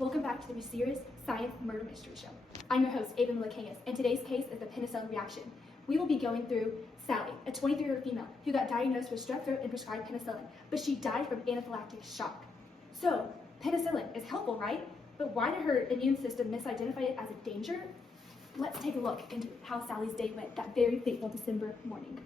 Welcome back to the Mysterious Science Murder Mystery Show. I'm your host, Myllykangas, and today's case is the penicillin reaction. We will be going through Sally, a 23-year-old female who got diagnosed with strep throat and prescribed penicillin, but she died from anaphylactic shock. So, penicillin is helpful, right? But why did her immune system misidentify it as a danger? Let's take a look into how Sally's day went that very fateful December morning.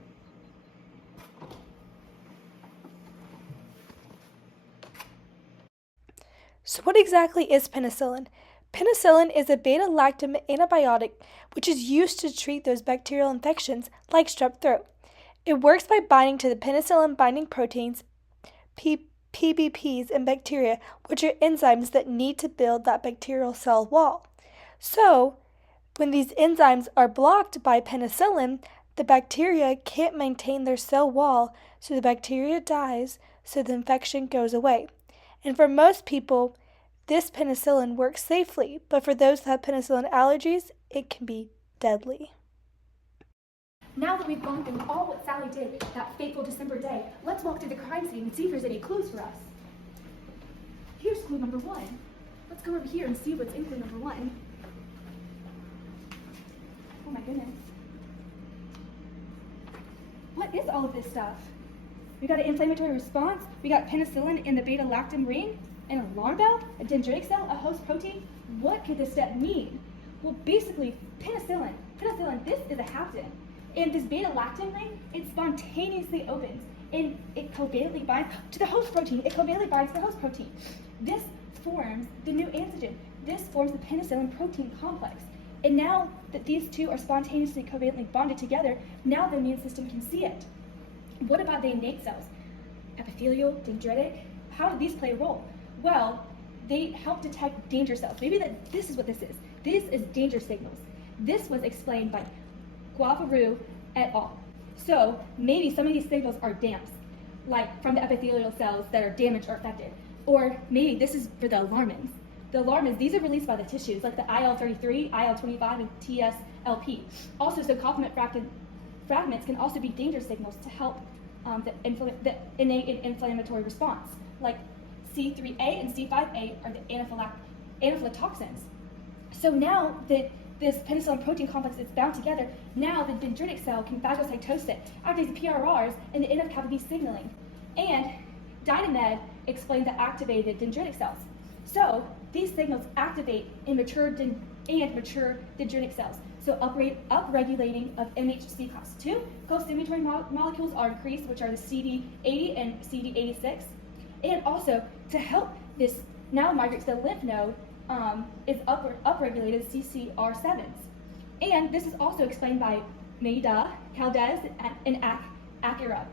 So what exactly is penicillin? Penicillin is a beta-lactam antibiotic which is used to treat those bacterial infections like strep throat. It works by binding to the penicillin-binding proteins, PBPs, in bacteria, which are enzymes that need to build that bacterial cell wall. So, when these enzymes are blocked by penicillin, the bacteria can't maintain their cell wall, so the bacteria dies, so the infection goes away. And for most people, this penicillin works safely, but for those that have penicillin allergies, it can be deadly. Now that we've gone through all what Sally did that fateful December day, let's walk through the crime scene and see if there's any clues for us. Here's clue number 1. Let's go over here and see what's in clue number 1. Oh my goodness. What is all of this stuff? We got an inflammatory response, we got penicillin in the beta-lactam ring, an alarm bell, a dendritic cell, a host protein. What could this step mean? Well, basically, penicillin, this is a hapten. And this beta-lactam ring, it spontaneously opens and it covalently binds to the host protein. This forms the new antigen. This forms the penicillin protein complex. And now that these two are spontaneously covalently bonded together, now the immune system can see it. What about the innate cells? Epithelial, dendritic, how do these play a role? Well, they help detect danger cells. Maybe this is what this is. This is danger signals. This was explained by Guavaru et al. So maybe some of these signals are damps, like from the epithelial cells that are damaged or affected. Or maybe this is for the alarmins. The alarmins, these are released by the tissues, like the IL-33, IL-25, and TSLP. Also, so complement fragments can also be danger signals to help the innate and inflammatory response, like C3A and C5A are the anaphylactoxins. So now that this penicillin protein complex is bound together, now the dendritic cell can phagocytose it, activates PRRs, and the NF-kappa signaling. And Dynamed explained the activated dendritic cells. So these signals activate mature dendritic cells. So upregulating of MHC class 2, co-stimulatory molecules are increased, which are the CD80 and CD86. And also, to help this now migrate to the lymph node, is upregulated CCR7s. And this is also explained by Maida, Caldez, and Acura.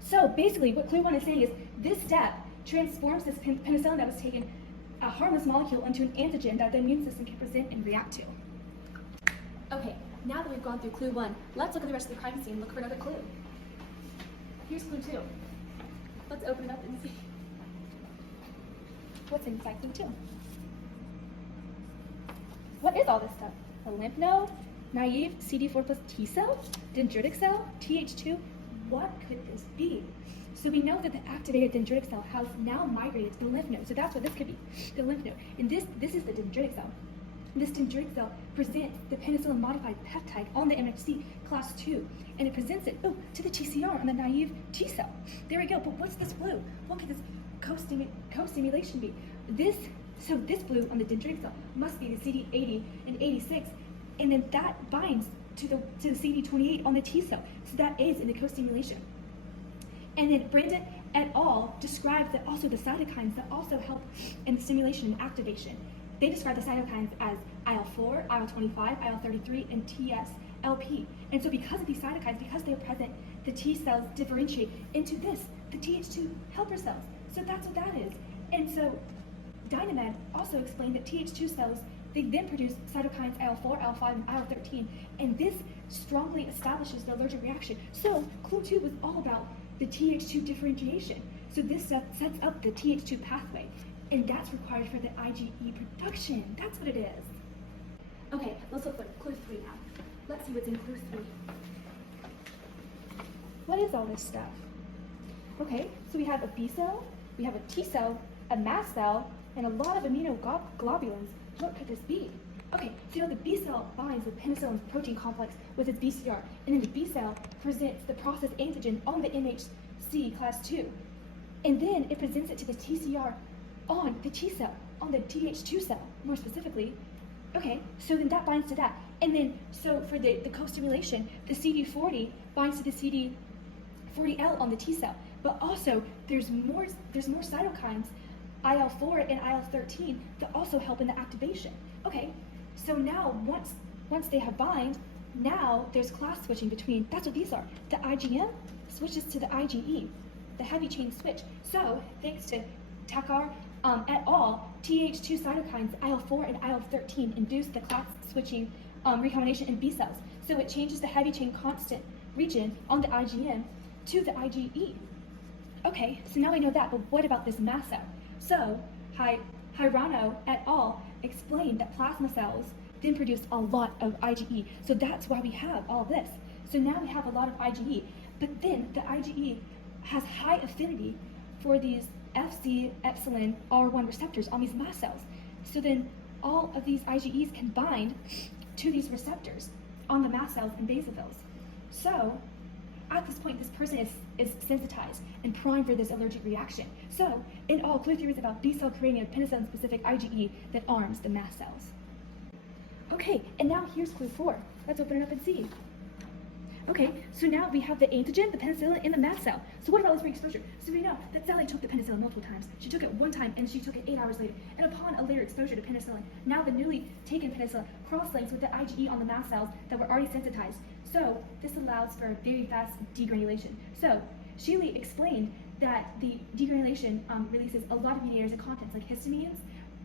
So basically, what clue 1 is saying is this step transforms this penicillin that was taken, a harmless molecule, into an antigen that the immune system can present and react to. Okay, now that we've gone through clue 1, let's look at the rest of the crime scene and look for another clue. Here's clue 2. Let's open it up and see what's inside clue 2. What is all this stuff? A lymph node, naive CD4 plus T cell, dendritic cell, Th2. What could this be? So we know that the activated dendritic cell has now migrated to the lymph node. So that's what this could be, the lymph node. And this is the dendritic cell. This dendritic cell presents the penicillin modified peptide on the MHC class 2, and it presents it to the TCR on the naive T cell. There we go. But what's this blue? What could this co-stimulation be? This blue on the dendritic cell must be the CD80 and 86, and then that binds to the CD28 on the T cell. So that aids in the co-stimulation. And then Brandon et al. Describes that also the cytokines that also help in the stimulation and activation. They describe the cytokines as IL-4, IL-25, IL-33, and TSLP. And so because of these cytokines, because they are present, the T cells differentiate into this, the Th2 helper cells. So that's what that is. And so Dynamed also explained that Th2 cells, they then produce cytokines IL-4, IL-5, and IL-13, and this strongly establishes the allergic reaction. So clue 2 was all about the Th2 differentiation. So this sets up the Th2 pathway, and that's required for the IgE production. That's what it is. Okay, let's look for clue 3 now. Let's see what's in clue 3. What is all this stuff? Okay, so we have a B cell, we have a T cell, a mast cell, and a lot of immunoglobulins. What could this be? Okay, so you know the B cell binds the penicillin protein complex with its BCR, and then the B cell presents the processed antigen on the MHC class 2. And then it presents it to the TCR on the T cell, on the Th2 cell, more specifically. Okay, so then that binds to that. And then, so for the co-stimulation, the CD40 binds to the CD40L on the T cell. But also, there's more cytokines, IL-4 and IL-13, that also help in the activation. Okay, so now once they have bind, now there's class switching between, that's what these are. The IgM switches to the IgE, the heavy chain switch. So thanks to Takar et al., Th2 cytokines, IL-4 and IL-13 induce the class switching recombination in B cells. So it changes the heavy chain constant region on the IgM to the IgE. Okay, so now we know that, but what about this mast cell? So Hirano et al. Explained that plasma cells then produce a lot of IgE. So that's why we have all this. So now we have a lot of IgE, but then the IgE has high affinity for these Fc epsilon R1 receptors on these mast cells. So then all of these IgEs can bind to these receptors on the mast cells and basophils. So at this point, this person is sensitized and primed for this allergic reaction. So, in all, clear theories about B cell creating a penicillin-specific IgE that arms the mast cells. Okay, and now here's clue 4. Let's open it up and see. Okay, so now we have the antigen, the penicillin, and the mast cell. So what about this re-exposure? So we know that Sally took the penicillin multiple times. She took it one time, and she took it 8 hours later. And upon a later exposure to penicillin, now the newly taken penicillin cross-links with the IgE on the mast cells that were already sensitized. So this allows for very fast degranulation. So Sheely explained that the degranulation releases a lot of mediators and contents like histamines,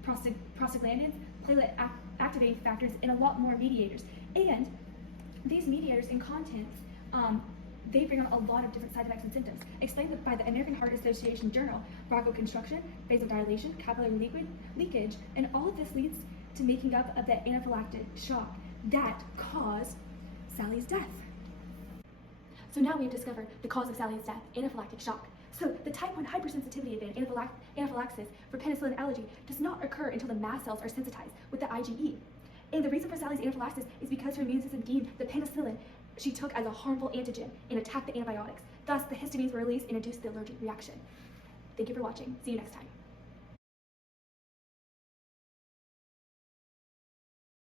prostaglandins, platelet activating factors, and a lot more mediators. And these mediators and contents, they bring on a lot of different side effects and symptoms. Explained by the American Heart Association Journal, bronchoconstriction, vasodilation, capillary leakage, and all of this leads to making up of the anaphylactic shock that caused Sally's death. So now we've discovered the cause of Sally's death, anaphylactic shock. So the type 1 hypersensitivity event, anaphylaxis, for penicillin allergy does not occur until the mast cells are sensitized with the IgE. And the reason for Sally's anaphylaxis is because her immune system deemed the penicillin she took as a harmful antigen and attacked the antibiotics. Thus, the histamines were released and induced the allergic reaction. Thank you for watching. See you next time.